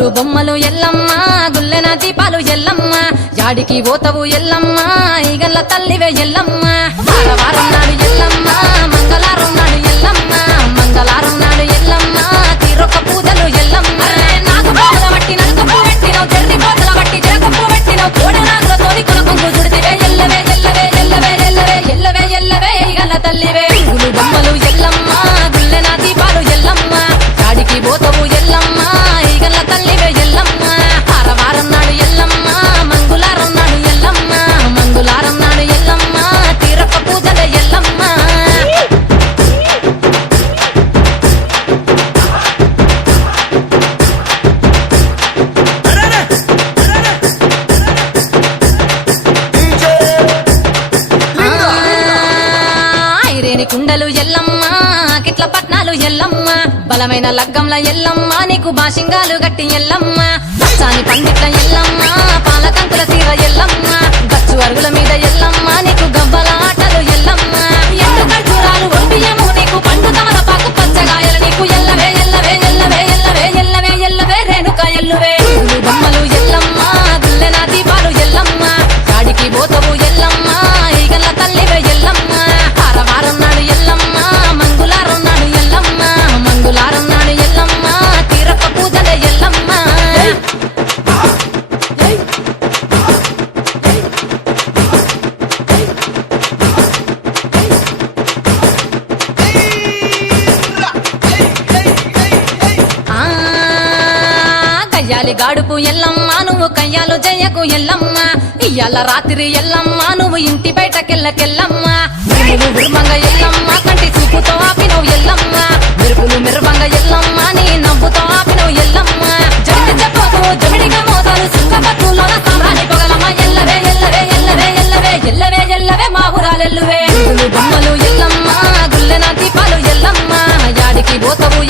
గుగులు బొమ్మలు ఎల్లమ్మ గుల్లెన దీపాలు ఎల్లమ్మ యాడికి పోతవు ఎల్లమ్మ ఈగల్ల తల్లివే ఎల్లమ్మ వారం నాడు ఎల్లమ్మ మంగళారం నాడు ఎల్లమ్మ మంగళారం నాడు ఎల్లమ్మ తీరొక్క పూజలు ఎల్లమ్మ నాకు బాధ బట్టి నలుకప్పు పెట్టినవు చెర్రి పోతల బట్టి జరకప్పు పెట్టినవు కోడి నాగులతోని కొనకొంగు చుడితివే ఎల్లవే ఎల్లవే ఎల్లవే ఎల్లవే ఎల్లవే ఎల్లవే ఈగల్ల తల్లివే గుగులు బొమ్మలు ఎల్లమ్మ గుల్లెన దీపాలు ఎల్లమ్మ యాడికి పోతవు ఎల్లమ్మ ఈగల్ల తల్లివే ఎల్లమ్మ వారం నాడు ఎల్లమ్మ మంగళారం నాడు ఎల్లమ్మ మంగళారం నాడు ఎల్లమ్మ తీరొక్క పూజల ఎల్లమ్మ ఐరేని కుండలు ఎల్లమ్మ కిట్ల పట్నాలు ఎల్లమ్మ బలమైన లగ్గంల ఎల్లమ్మ నీకు బాషింగాలు గట్టి ఎల్లమ్మ పచ్చాని పండిట్ల ఎల్లమ్మ పాలకంకుల తీర ఎల్లమ్మ గచ్చు అరుగుల మీద ఎల్లమ్మ నీకు గవ్వల ఆటలు ఎల్లమ్మ ఎండు ఖర్జూరాలు ఒంబియము నీకు పండు తమలపాకు పచ్చగాయలు నీకు ఎల్లవే ఎల్లవే ఎల్లవే ఎల్లవే ఎల్లవే ఎల్లవే రేణుక ఎల్లువే బొమ్మలు ఎల్లమ్మ గుల్లెన దీపాలు ఎల్లమ్మ యాడికి పోతవు ఎల్లమ్మ ఈగల్ల తల్లివే ఎల్లమ్మ వారం నాడు ఎల్లమ్మ మంగళారం నాడు ఎల్లమ్మ మంగళారం నాడు ఎల్లమ్మ తీరొక్క పూజల ఎల్లమ్మ కయ్యాలి గాడుపు ఎల్లమ్మ నువ్వు కయ్యాలు జయ్యకు ఎల్లమ్మ ఇయ్యాల రాత్రి ఎల్లమ్మ నువ్వు ఇంటి బయటకెళ్ళకెల్లమ్మ మెరుపులు మిర్మంగ ఎల్లమ్మ కంటి చూపుతో ఆపినవు ఎల్లమ్మ మెరుపులు మిర్మంగ ఎల్లమ్మ నీ నవ్వుతో ఆపినవు ఎల్లమ్మ జమిడి చెప్పకు జమిడిగా మోతాలు సుక్కపట్టులోన సామ్రాణి పొగలమ్మ ఎల్లవే ఎల్లవే ఎల్లవే ఎల్లవే ఎల్లవే ఎల్లవే మా ఊరాలెల్లువే బొమ్మలు ఎల్లమ్మ గుల్లెన దీపాలు ఎల్లమ్మ యాడికి పోతవు